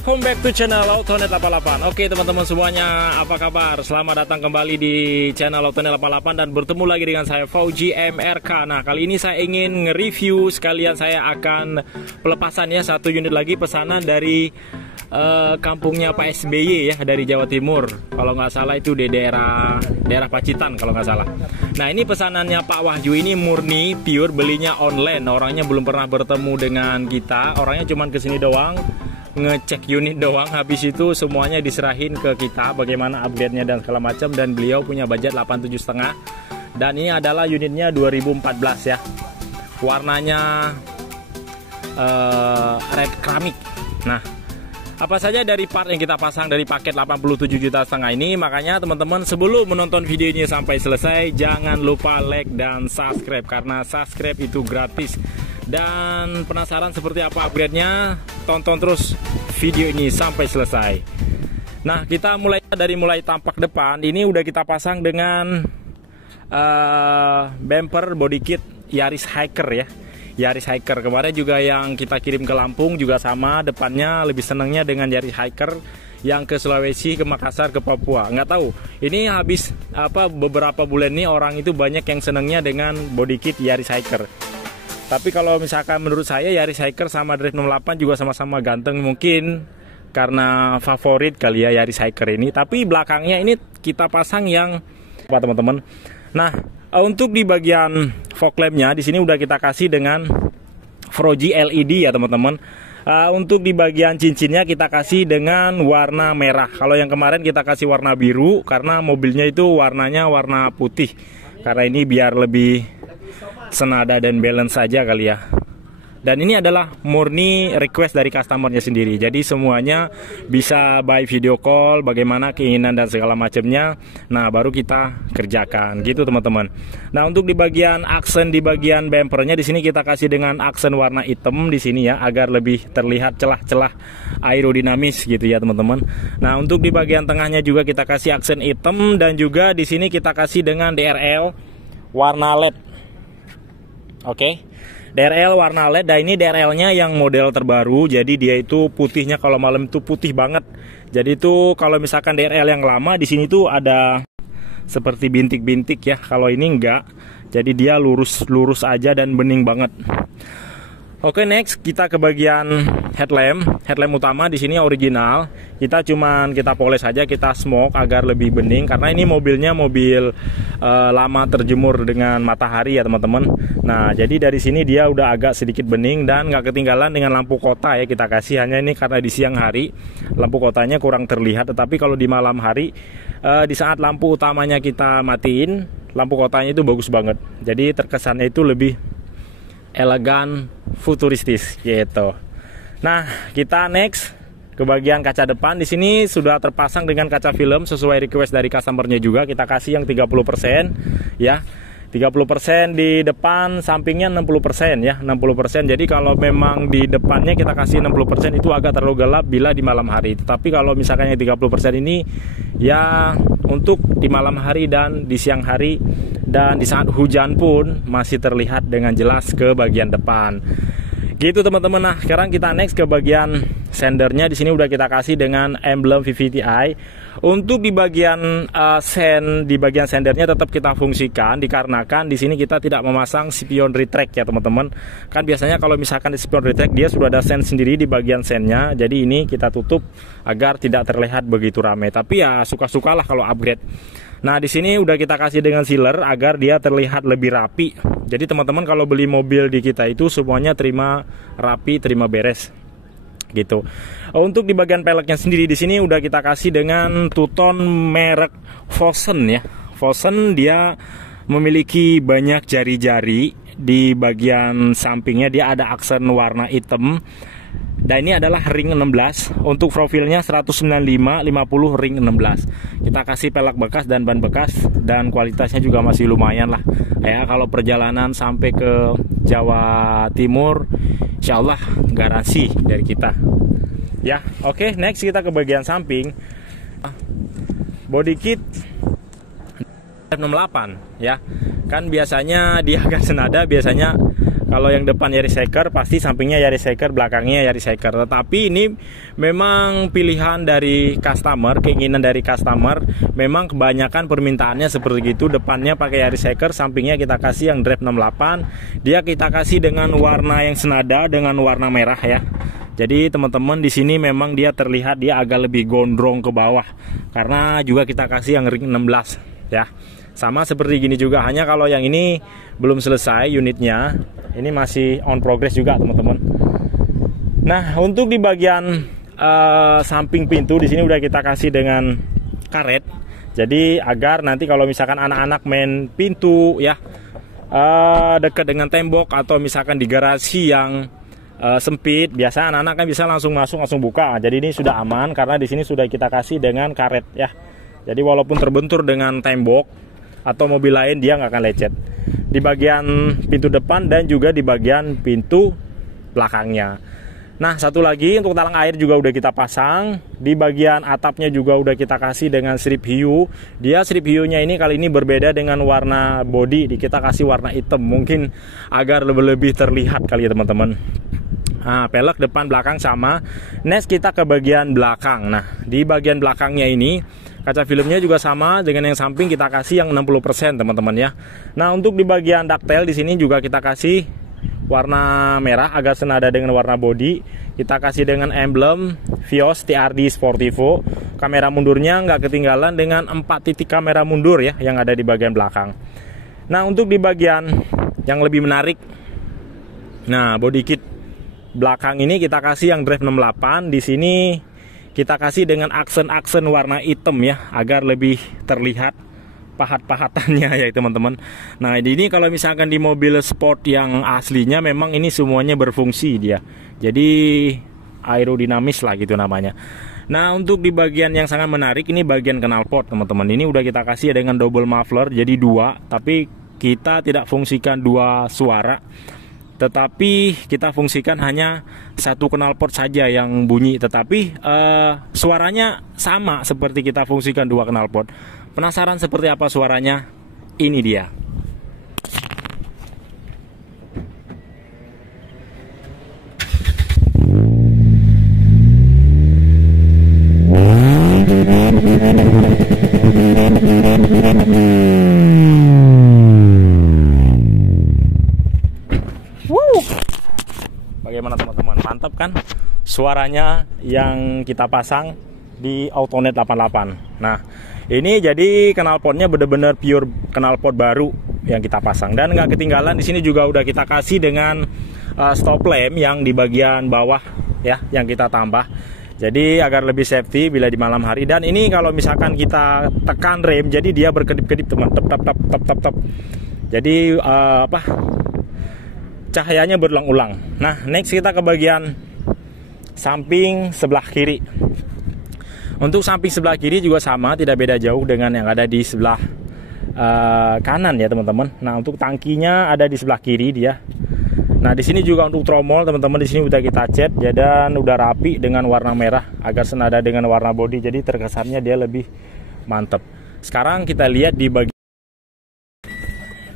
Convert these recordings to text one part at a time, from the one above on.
welcome back to channel Autonet 88. Oke teman-teman semuanya, apa kabar? Selamat datang kembali di channel Autonet 88 dan bertemu lagi dengan saya Fauji MRK. Nah, kali ini saya ingin nge-review sekalian saya akan pelepasan ya satu unit lagi pesanan dari kampungnya Pak SBY ya, dari Jawa Timur. Kalau nggak salah itu di daerah Pacitan kalau nggak salah. Nah, ini pesanannya Pak Wahyu ini murni pure, belinya online. Orangnya belum pernah bertemu dengan kita. Orangnya cuma kesini doang, ngecek unit doang, habis itu semuanya diserahin ke kita bagaimana upgrade-nya dan segala macam, dan beliau punya budget 87,5 dan ini adalah unitnya 2014 ya, warnanya red keramik. Nah, apa saja dari part yang kita pasang dari paket 87,5 juta ini, makanya teman-teman sebelum menonton video ini sampai selesai jangan lupa like dan subscribe, karena subscribe itu gratis. Dan penasaran seperti apa upgrade-nya? Tonton terus video ini sampai selesai. Nah, kita mulai tampak depan. Ini udah kita pasang dengan bumper body kit Yaris Hiker ya. Yaris Hiker kemarin juga yang kita kirim ke Lampung juga sama, depannya lebih senangnya dengan Yaris Hiker. Yang ke Sulawesi, ke Makassar, ke Papua, nggak tahu. Ini habis beberapa bulan ini orang itu banyak yang senangnya dengan body kit Yaris Hiker. Tapi kalau misalkan menurut saya Yaris Hiker sama Drive 68 juga sama-sama ganteng, mungkin karena favorit kali ya Yaris Hiker ini. Tapi belakangnya ini kita pasang yang apa teman-teman. Nah, untuk di bagian fog lampnya di sini udah kita kasih dengan Froji LED ya teman-teman. Untuk di bagian cincinnya kita kasih dengan warna merah. Kalau yang kemarin kita kasih warna biru karena mobilnya itu warnanya warna putih. Karena ini biar lebih senada dan balance saja kali ya. Dan ini adalah murni request dari customernya sendiri. Jadi semuanya bisa by video call, bagaimana keinginan dan segala macamnya. Nah, baru kita kerjakan gitu teman-teman. Nah, untuk di bagian aksen di bagian bumpernya di sini kita kasih dengan aksen warna hitam di sini ya, agar lebih terlihat celah-celah aerodinamis gitu ya teman-teman. Nah, untuk di bagian tengahnya juga kita kasih aksen hitam, dan juga di sini kita kasih dengan DRL warna LED. Oke. DRL warna LED, dan ini DRL-nya yang model terbaru. Jadi dia itu putihnya kalau malam itu putih banget. Jadi itu kalau misalkan DRL yang lama di sini tuh ada seperti bintik-bintik ya. Kalau ini enggak. Jadi dia lurus aja dan bening banget. Oke, next kita ke bagian headlamp. Headlamp utama di sini original. Kita poles aja, kita smoke agar lebih bening karena ini mobilnya mobil lama terjemur dengan matahari ya teman-teman. Nah, jadi dari sini dia udah agak sedikit bening dan nggak ketinggalan dengan lampu kota ya kita kasih. Hanya ini karena di siang hari lampu kotanya kurang terlihat, tetapi kalau di malam hari di saat lampu utamanya kita matiin, lampu kotanya itu bagus banget. Jadi terkesannya itu lebih elegan, futuristis gitu. Nah, kita next ke bagian kaca depan. Di sini sudah terpasang dengan kaca film sesuai request dari customernya juga. Kita kasih yang 30% ya. 30% di depan, sampingnya 60% ya, 60%. Jadi kalau memang di depannya kita kasih 60% itu agak terlalu gelap bila di malam hari. Tetapi kalau misalkan yang 30% ini ya untuk di malam hari dan di siang hari, dan di saat hujan pun masih terlihat dengan jelas ke bagian depan. Gitu teman-teman. Nah, sekarang kita next ke bagian sendernya. Di sini udah kita kasih dengan emblem VVTi. Untuk di bagian di bagian sendernya tetap kita fungsikan dikarenakan di sini kita tidak memasang spion retract ya teman-teman. Kan biasanya kalau misalkan di spion retract dia sudah ada sen sendiri di bagian sennya. Jadi ini kita tutup agar tidak terlihat begitu ramai. Tapi ya suka-sukalah kalau upgrade. Nah, di sini udah kita kasih dengan sealer agar dia terlihat lebih rapi. Jadi teman-teman kalau beli mobil di kita itu semuanya terima rapi, terima beres. Gitu. Untuk di bagian peleknya sendiri di sini udah kita kasih dengan two-tone merek Fosun ya. Fosun dia memiliki banyak jari-jari di bagian sampingnya, dia ada aksen warna hitam. Dan ini adalah ring 16. Untuk profilnya 195 50 ring 16. Kita kasih pelek bekas dan ban bekas, dan kualitasnya juga masih lumayan lah. Ya, kalau perjalanan sampai ke Jawa Timur, insya Allah garansi dari kita. Ya, oke, next kita ke bagian samping. Body kit 68 ya. Kan biasanya dia agak senada, biasanya Kalau yang depan Yaris Hiker pasti sampingnya Yaris Hiker, belakangnya Yaris Hiker. Tetapi ini memang pilihan dari customer, keinginan dari customer. Memang kebanyakan permintaannya seperti itu. Depannya pakai Yaris Hiker, sampingnya kita kasih yang Drive 68. Dia kita kasih dengan warna yang senada dengan warna merah ya. Jadi teman-teman di sini memang dia terlihat dia agak lebih gondrong ke bawah karena juga kita kasih yang ring 16 ya. Sama seperti gini juga, hanya kalau yang ini belum selesai unitnya. Ini masih on progress juga teman-teman. Nah, untuk di bagian samping pintu di sini udah kita kasih dengan karet. Jadi agar nanti kalau misalkan anak-anak main pintu ya dekat dengan tembok atau misalkan di garasi yang sempit, biasa anak-anak kan bisa langsung masuk langsung buka. Jadi ini sudah aman karena di sini sudah kita kasih dengan karet ya. Jadi walaupun terbentur dengan tembok atau mobil lain dia nggak akan lecet di bagian pintu depan dan juga di bagian pintu belakangnya. Nah, satu lagi untuk talang air juga udah kita pasang. Di bagian atapnya juga udah kita kasih dengan strip hiu. Dia strip hiunya ini kali ini berbeda dengan warna body. Kita kasih warna hitam mungkin agar lebih terlihat kali ya teman-teman. Nah, pelek depan belakang sama. Next kita ke bagian belakang. Nah, di bagian belakangnya ini kaca filmnya juga sama dengan yang samping kita kasih yang 60% teman-teman ya. Nah, untuk di bagian ductile di sini juga kita kasih warna merah agar senada dengan warna body. Kita kasih dengan emblem Vios TRD Sportivo. Kamera mundurnya nggak ketinggalan dengan 4 titik kamera mundur ya yang ada di bagian belakang. Nah, untuk di bagian yang lebih menarik, nah body kit belakang ini kita kasih yang Drive 68. Di sini kita kasih dengan aksen-aksen warna hitam ya agar lebih terlihat pahat-pahatannya ya teman-teman. Nah, ini kalau misalkan di mobil sport yang aslinya memang ini semuanya berfungsi dia. Jadi aerodinamis lah gitu namanya. Nah, untuk di bagian yang sangat menarik ini bagian knalpot teman-teman. Ini udah kita kasih dengan double muffler jadi 2, tapi kita tidak fungsikan 2 suara. Tetapi kita fungsikan hanya 1 knalpot saja yang bunyi, tetapi suaranya sama seperti kita fungsikan 2 knalpot. Penasaran seperti apa suaranya? Ini dia. Bagaimana teman-teman? Mantap kan? Suaranya yang kita pasang di Autonet 88. Nah, ini jadi knalpotnya benar-benar pure knalpot baru yang kita pasang dan nggak ketinggalan. Di sini juga udah kita kasih dengan stop lamp yang di bagian bawah ya, yang kita tambah. Jadi agar lebih safety bila di malam hari. Dan ini kalau misalkan kita tekan rem, jadi dia berkedip-kedip teman, tap tap tap tap tap tap. Jadi cahayanya berulang-ulang. Nah, next kita ke bagian samping sebelah kiri. Untuk samping sebelah kiri juga sama, tidak beda jauh dengan yang ada di sebelah kanan ya teman-teman. Nah, untuk tangkinya ada di sebelah kiri dia. Nah, di sini juga untuk tromol teman-teman, di sini udah kita cat ya, dan udah rapi dengan warna merah agar senada dengan warna body. Jadi terkesannya dia lebih mantap. Sekarang kita lihat di bagian.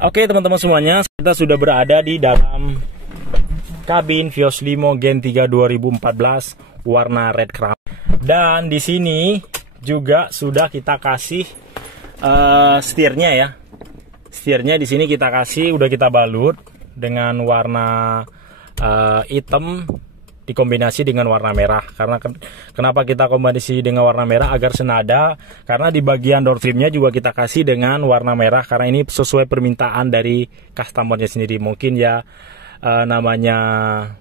Oke teman-teman semuanya, kita sudah berada di dalam kabin Vios Limo Gen 3 2014 warna red crown. Dan di sini juga sudah kita kasih setirnya ya. Setirnya di sini kita kasih, udah kita balut dengan warna hitam dikombinasi dengan warna merah. Karena kenapa kita kombinasi dengan warna merah? Agar senada, karena di bagian door trimnya juga kita kasih dengan warna merah karena ini sesuai permintaan dari customernya sendiri. Mungkin ya namanya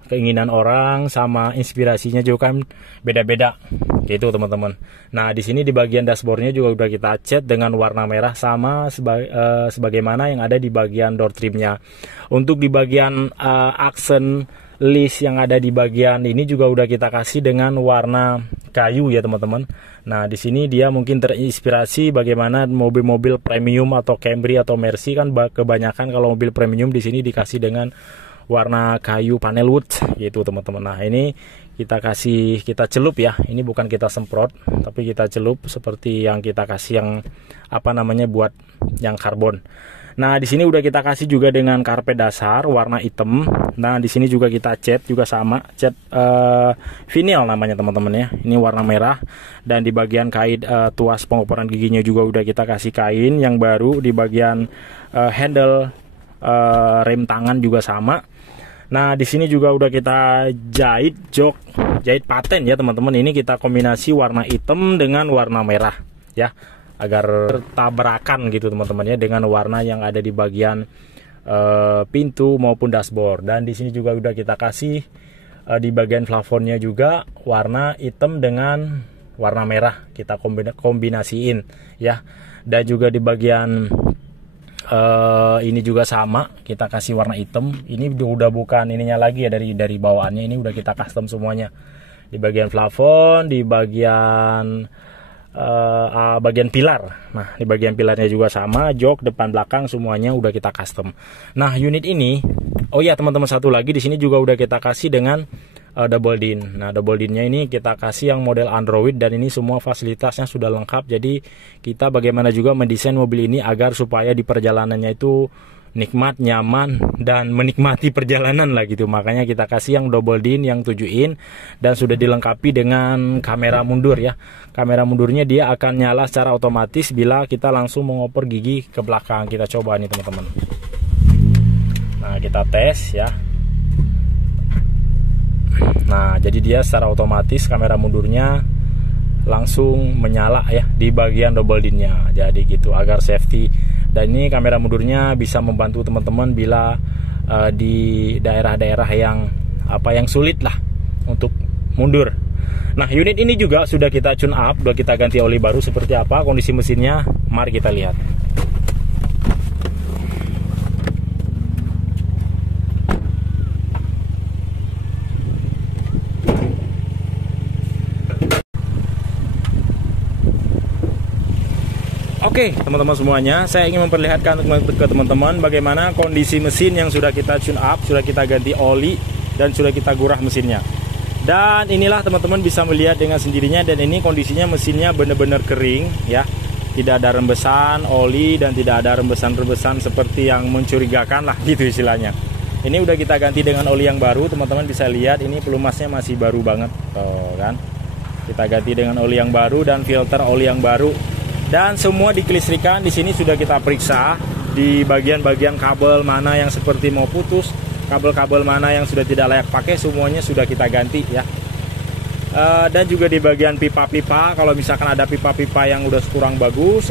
keinginan orang sama inspirasinya juga kan beda-beda gitu teman-teman. Nah, di sini di bagian dashboardnya juga udah kita cat dengan warna merah sama sebagaimana yang ada di bagian door trimnya. Untuk di bagian aksen list yang ada di bagian ini juga udah kita kasih dengan warna kayu ya teman-teman. Nah, di sini dia mungkin terinspirasi bagaimana mobil-mobil premium atau Camry atau Mercy kan kebanyakan kalau mobil premium di sini dikasih dengan warna kayu panel wood gitu teman-teman. Nah, ini kita celup ya. Ini bukan kita semprot, tapi kita celup seperti yang kita kasih yang buat yang karbon. Nah, di sini udah kita kasih juga dengan karpet dasar warna hitam. Nah, di sini juga kita cat juga sama, cat vinyl namanya teman-teman ya. Ini warna merah, dan di bagian kait tuas pengoperan giginya juga udah kita kasih kain yang baru. Di bagian handle rem tangan juga sama. Nah, di sini juga udah kita jahit jok, jahit paten ya teman-teman. Ini kita kombinasi warna hitam dengan warna merah ya, agar tabrakan gitu teman-teman ya dengan warna yang ada di bagian pintu maupun dashboard. Dan di sini juga udah kita kasih di bagian plafonnya juga warna hitam dengan warna merah, kita kombinasiin ya. Dan juga di bagian ini juga sama, kita kasih warna hitam. Ini udah bukan ininya lagi ya, dari bawaannya ini udah kita custom semuanya. Di bagian plafon, di bagian pilar. Nah, di bagian pilarnya juga sama, jok depan belakang semuanya udah kita custom. Nah, unit ini, oh ya teman-teman, satu lagi di sini juga udah kita kasih dengan double din. Nah, double dinnya ini kita kasih yang model Android, dan ini semua fasilitasnya sudah lengkap. Jadi kita bagaimana juga mendesain mobil ini agar supaya di perjalanannya itu nikmat, nyaman, dan menikmati perjalanan lah gitu. Makanya kita kasih yang double din yang 7 in, dan sudah dilengkapi dengan kamera mundur ya. Kamera mundurnya dia akan nyala secara otomatis bila kita langsung mengoper gigi ke belakang. Kita coba nih teman-teman. Nah, kita tes ya. Nah, jadi dia secara otomatis kamera mundurnya langsung menyala ya di bagian double dinnya. Jadi gitu, agar safety. Dan ini kamera mundurnya bisa membantu teman-teman bila di daerah-daerah yang sulit lah untuk mundur. Nah, unit ini juga sudah kita tune up, sudah kita ganti oli baru. Seperti apa kondisi mesinnya, mari kita lihat. Oke, teman-teman semuanya, saya ingin memperlihatkan ke teman-teman bagaimana kondisi mesin yang sudah kita tune up, sudah kita ganti oli, dan sudah kita gurah mesinnya. Dan inilah teman-teman bisa melihat dengan sendirinya, dan ini kondisinya mesinnya benar-benar kering ya. Tidak ada rembesan oli dan tidak ada rembesan-rembesan seperti yang mencurigakan lah gitu istilahnya. Ini udah kita ganti dengan oli yang baru, teman-teman bisa lihat ini pelumasnya masih baru banget. Tuh kan. Kita ganti dengan oli yang baru dan filter oli yang baru. Dan semua di kelistrikan di sini sudah kita periksa di bagian-bagian kabel mana yang seperti mau putus, kabel-kabel mana yang sudah tidak layak pakai, semuanya sudah kita ganti ya. Dan juga di bagian pipa-pipa, kalau misalkan ada pipa-pipa yang udah kurang bagus,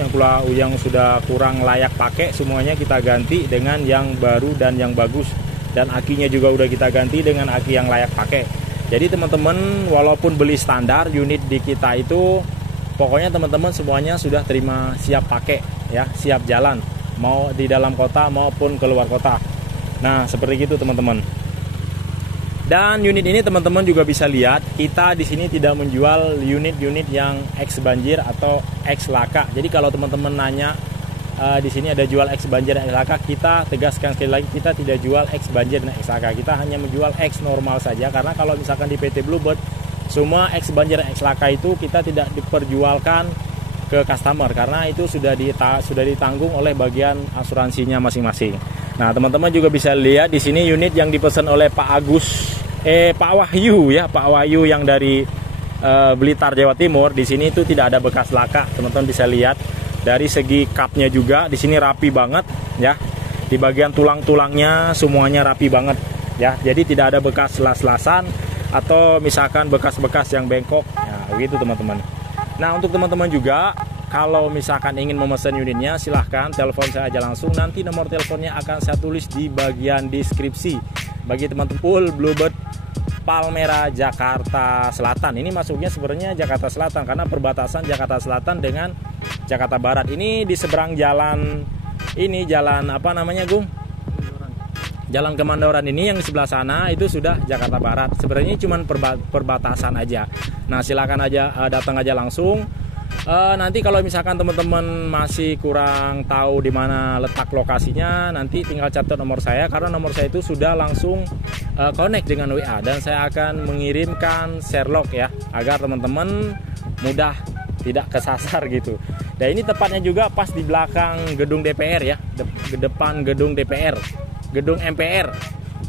yang sudah kurang layak pakai, semuanya kita ganti dengan yang baru dan yang bagus. Dan akinya juga udah kita ganti dengan aki yang layak pakai. Jadi teman-teman, walaupun beli standar unit di kita itu, pokoknya teman-teman semuanya sudah terima siap pakai ya, siap jalan mau di dalam kota maupun keluar kota. Nah, seperti itu teman-teman. Dan unit ini teman-teman juga bisa lihat, kita di sini tidak menjual unit-unit yang X banjir atau X laka. Jadi kalau teman-teman nanya di sini ada jual X banjir dan X laka, kita tegaskan sekali lagi, kita tidak jual X banjir dan X laka. Kita hanya menjual X normal saja, karena kalau misalkan di PT Bluebird semua X banjir dan X laka itu kita tidak diperjualkan ke customer, karena itu sudah ditanggung oleh bagian asuransinya masing-masing. Nah, teman-teman juga bisa lihat di sini unit yang dipesan oleh Pak Wahyu ya, Pak Wahyu yang dari Blitar Jawa Timur. Di sini itu tidak ada bekas laka, teman-teman bisa lihat. Dari segi cupnya juga di sini rapi banget ya. Di bagian tulang-tulangnya semuanya rapi banget ya. Jadi tidak ada bekas las-lasan atau misalkan bekas-bekas yang bengkok. Ya, begitu teman-teman. Nah, untuk teman-teman juga kalau misalkan ingin memesan unitnya, silahkan telepon saya aja langsung. Nanti nomor teleponnya akan saya tulis di bagian deskripsi. Bagi teman-teman Bluebird Palmera Jakarta Selatan. Ini masuknya sebenarnya Jakarta Selatan karena perbatasan Jakarta Selatan dengan Jakarta Barat. Ini di seberang jalan ini, jalan apa namanya, Gung? Jalan Kemandoran ini yang di sebelah sana itu sudah Jakarta Barat. Sebenarnya cuma perbatasan aja. Nah, silakan aja datang aja langsung. Nanti kalau misalkan teman-teman masih kurang tahu di mana letak lokasinya, nanti tinggal catat nomor saya, karena nomor saya itu sudah langsung connect dengan WA, dan saya akan mengirimkan Sherlock ya, agar teman-teman mudah tidak kesasar gitu. Dan ini tepatnya juga pas di belakang gedung DPR ya, depan gedung DPR, gedung MPR,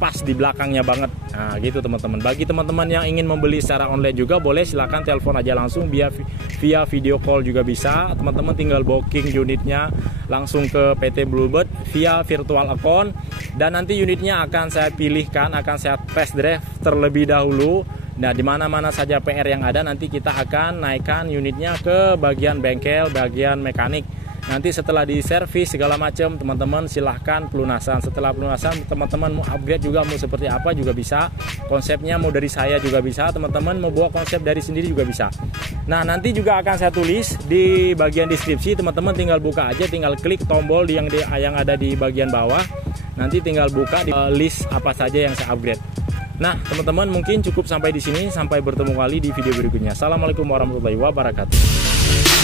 pas di belakangnya banget. Nah gitu teman-teman. Bagi teman-teman yang ingin membeli secara online juga boleh, silahkan telepon aja langsung via video call juga bisa. Teman-teman tinggal booking unitnya langsung ke PT Bluebird via virtual account, dan nanti unitnya akan saya pilihkan, akan saya test drive terlebih dahulu. Nah, di mana-mana saja PR yang ada nanti kita akan naikkan unitnya ke bagian bengkel, bagian mekanik. Nanti setelah diservis segala macam, teman-teman silahkan pelunasan. Setelah pelunasan, teman-teman mau upgrade juga, mau seperti apa juga bisa. Konsepnya mau dari saya juga bisa, teman-teman mau bawa konsep dari sendiri juga bisa. Nah, nanti juga akan saya tulis di bagian deskripsi, teman-teman tinggal buka aja, tinggal klik tombol yang ada di bagian bawah. Nanti tinggal buka di list apa saja yang saya upgrade. Nah, teman-teman mungkin cukup sampai di sini. Sampai bertemu kali di video berikutnya. Assalamualaikum warahmatullahi wabarakatuh.